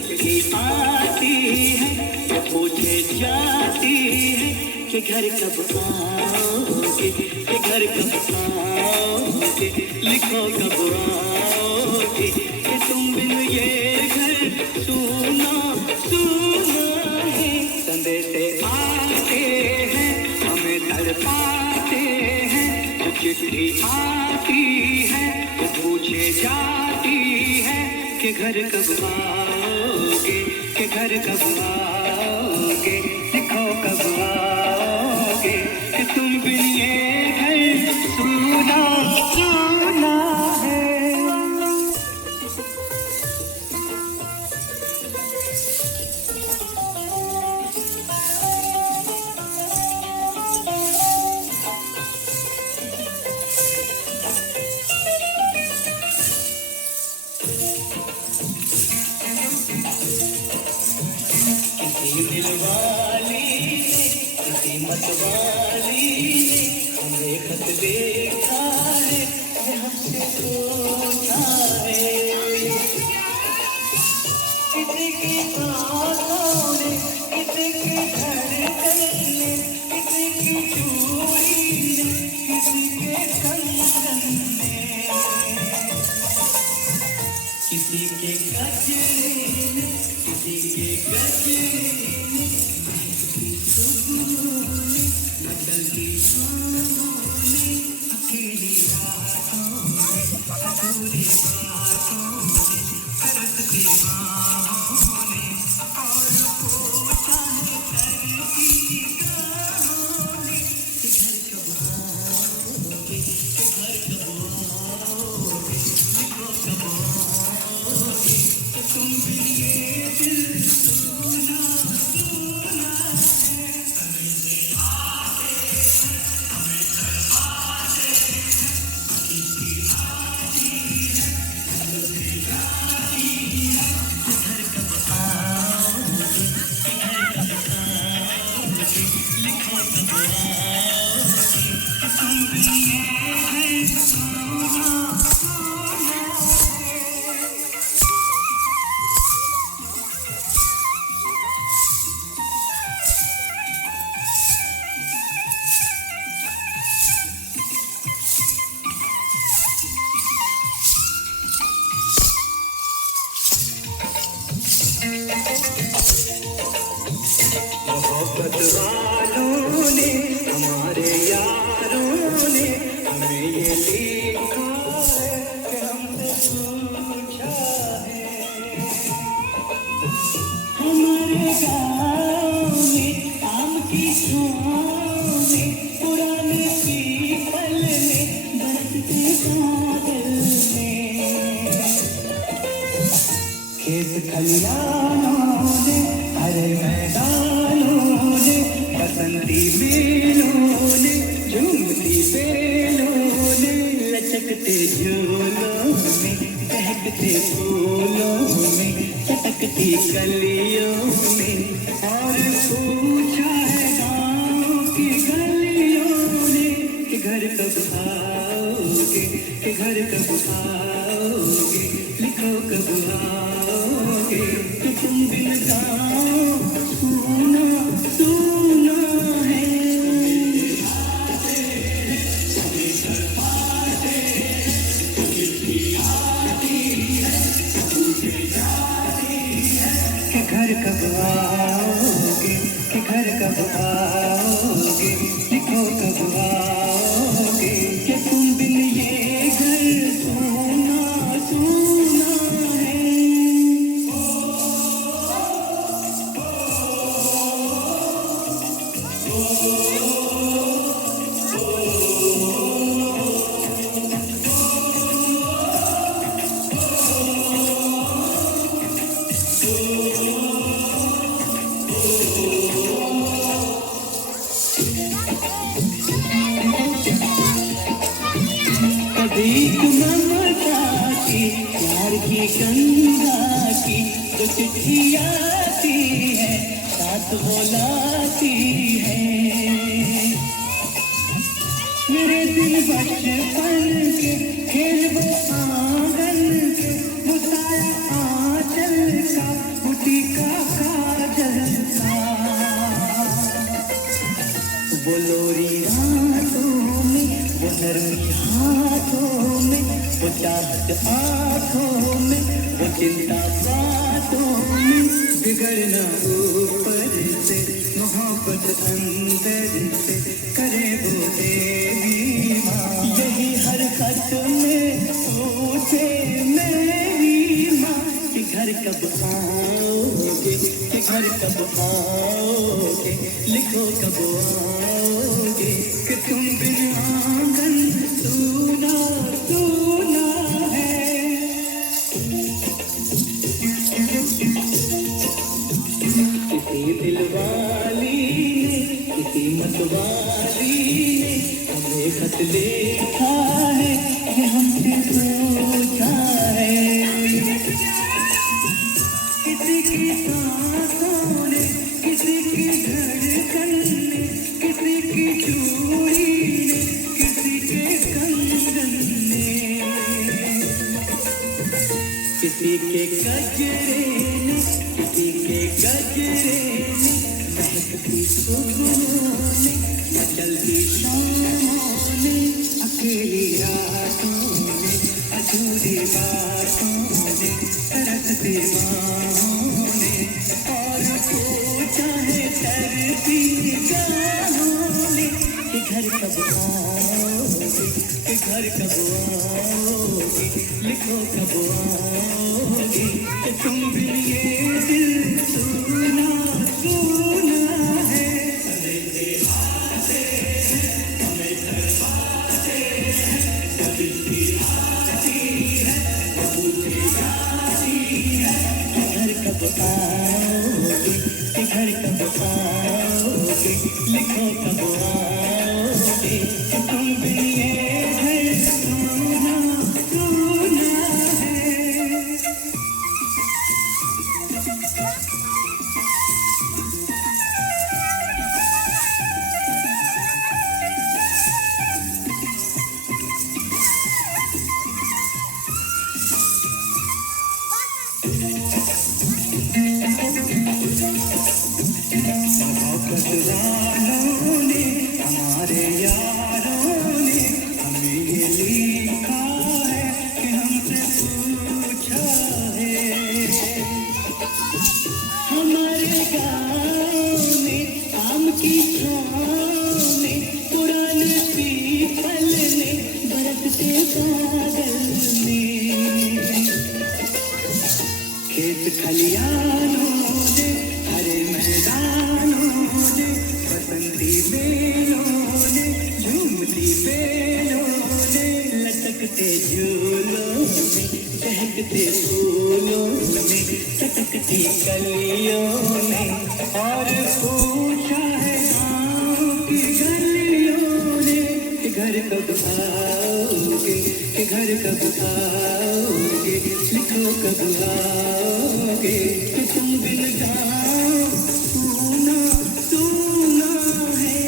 चिट्ठी आती है वो पूछे जाती है कि घर कब आओगे, कि घर कब आओगे, लिखो कब आओगे, कि तुम बिन ये घर सुना सुना है। संदेशे आते हैं हमें तड़पाते हैं, जो चिट्ठी आती है वो पूछे जाती है कि घर कब आओगे, कि घर कब आओगे, लिखो कब आओगे, कि तुम बिन ये घर सुना सुना है। किसी दिलवाली ने, किसी मतवाली ने हमें खत देखा है, ये हमसे पूछा है। किसी की आंखों ने, किसी की धड़कन ने, किसी की चूड़ी ने, किसी के कंगन ने, किसी के गजरे ने, किसी के गजरे ने, किसी सुबह ने, बदलती शामों ने, अकेली रातों ने, अधूरी बातों ने, तरसती बाहों ने, और पूछा है तरसी निगाहों ने कि घर कब आओगे, कि घर कब आओगे, लिखो कब आओगे, कि तुम बिन ये दिल सुना सुना है। घर कब आओगे, कि घर कब आओगे, लिखो कब आओगे, कि तुम बिन ये दिल सुना सुना है। मोहब्बत वालों ने, हमारे यारों ने हमें ये लिखा है कि हमने पूछा है। हमारे गाँव में आम की छाँव में, पुराने पीपल में, बरसते बादल में, खेत खलियानों ने, हरे मैदानों ने, बसंती मेलों ने, झूमती बेलों ने, लचकते झूलों में, महकते फूलों में, चटकती कलियों में, और पूछा है गाँव की गलियों ने कि घर कब आओगे, कि घर कब आओगे, लिखो कब आओगे, कि तुम बिन गाँव सुना सुना है। कि घर कब आओगे, कि घर कब आओगे, लिखो कब आओगे, कि तुम बिन ये घर सुना सुना है। भीख ममता की, प्यार की गंगा की, तो चिट्ठी आती है साथ बुलाती है। मेरे दिल बचपन के खेल वो आंगन के, वो साया आंचल का, वो लोरी रातों में, वो नरमी हाथों में, वो चाहत आँखों में, वो चिंता बातों में, बिगड़ना ऊपर से, मोहब्बत अंदर से, करे वो देवी माँ। यही हर खत में पूछे मेरी माँ कि घर कब आओगे, कि घर कब आओगे, लिखो कब आओगे, कि तुम बिन आंगन सूना सूना है। किसी दिलवाली ने, किसी मतवाली ने हमें खत लिखा है, ये हमसे पूछा है। किसी की सांसों ने, किसी की धड़कन ने, किसी की चूड़ी ने, किसी के कंगन ने, किसी के गजरे ने, किसी के गजरे ने, महकती सुबहों ने, मचलती शामों ने, अकेली रातों ने, अधूरी बातों ने, तरसती बाहों ने, और पूछा है तरती गाहों ने कि घर कब आओगे, कि घर कब आओगे, लिखो कब आओगे, कि तुम बिन ये दिल सूना सूना है। घर कब आओगे, कि घर कब आओगे, लिखो कब आओगे, कि तुम बिन ये घर सूना सूना है। मोहब्बत वालों ने, हमारे यारों ने हमें ये लिखा है कि हमसे पूछा है। हमारे गाँव में आम की छाँव में, पुराने पीपल ने, बरसते बादल में, खेत खलियानों ने, हरे मैदानों ने, बसंती बेलों ने, झूमती बेलों ने, लटकते झूलों में, बहकते फूलों में, चटकती कलियों ने, और पूछा है गाँव की गलियों ने कि घर कब आओगे, कि घर कब आओगे, लिखो कब आओगे, कि तुम बिन गाँव सूना सूना है।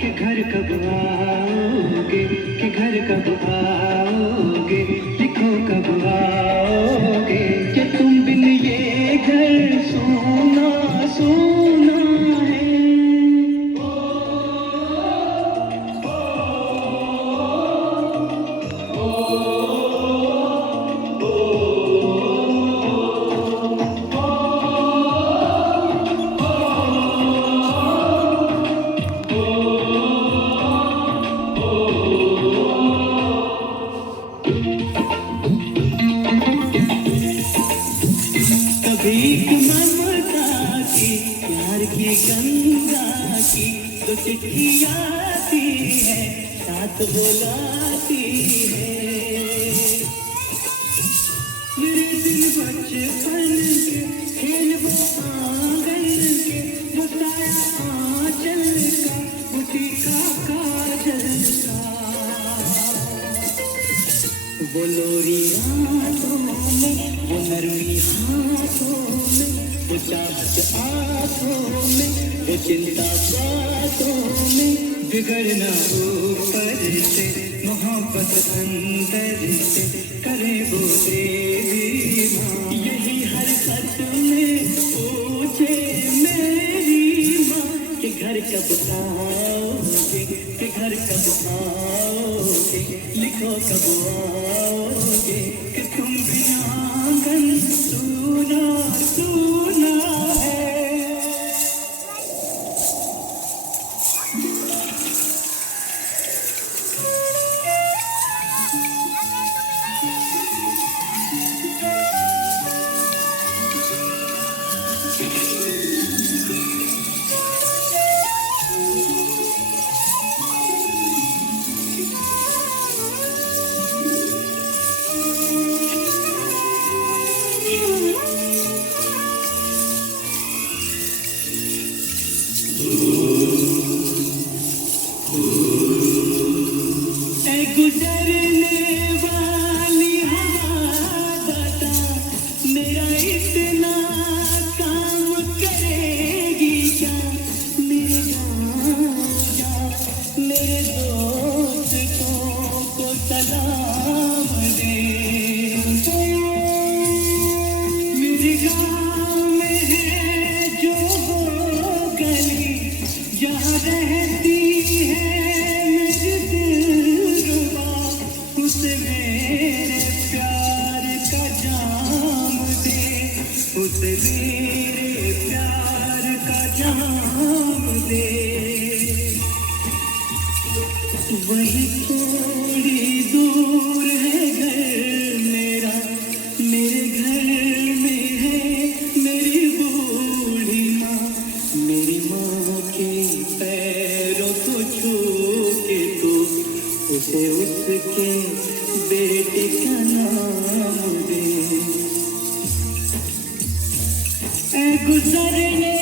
कि घर कब आओगे, कि घर कब आओगे, लिखो कब आओगे, कि तुम बिन ये घर सूना सूना है। भीख ममता की, प्यार की गंगा की, तो चिट्ठी आती है, साथ बुलाती है। मेरे दिल बचपन के खेल वो आंगन के, वो साया आंचल का, वो टीका काजल का, वो लोरी रातों में, वो नरमी हाथों में, वो चाहत आँखों में, वो चिंता बातों में, बिगड़ना ऊपर से, मोहब्बत अंदर से करे वो देवी माँ। यही हर खत में पूछे मेरी माँ कि घर कब आओगे, कि घर कब आओगे, लिखो कब आओगे कि तुम बिना आंगन सूना सूना है। गुजरने वाली हवा बता मेरा इतना काम करेगी क्या। मेरे गाँव जा मेरे दोस्तों को सलाम दे। मेरे गाँव में है जो वो गली जहाँ रहती है मेरी दिलरुबा, उसे मेरे प्यार का जाम दे, उसे मेरे प्यार का जाम दे। वही थोड़ी दूर है घर मेरा, मेरे घर में है मेरी बूढ़ी माँ। मेरी माँ के पैरों को छू के तो उसे उसके बेटे का नाम दे। ऐ गुजरने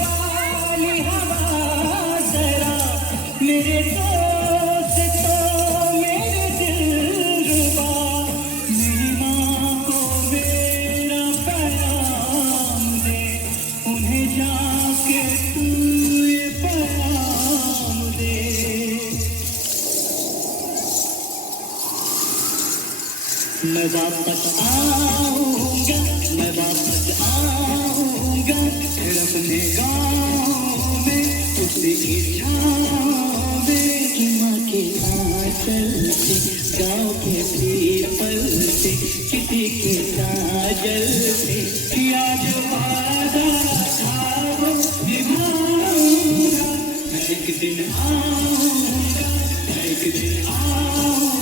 वाली हवा जरा मेरे दोस्त तो मेरे दिलरुबा, मेरी माँ को मेरा पैगाम दे, उन्हें जाके तू ये पैगाम दे। मैं वापस आऊँगा, मैं वापस आऊँगा फिर अपने गाँव में उसी की छाँव में। कि माँ के आंचल से गाँव के पीपल से किसी के काजल से किया जो वादा था वो निभाऊँगा। मैं एक दिन आऊँगा, मैं एक दिन आऊँगा।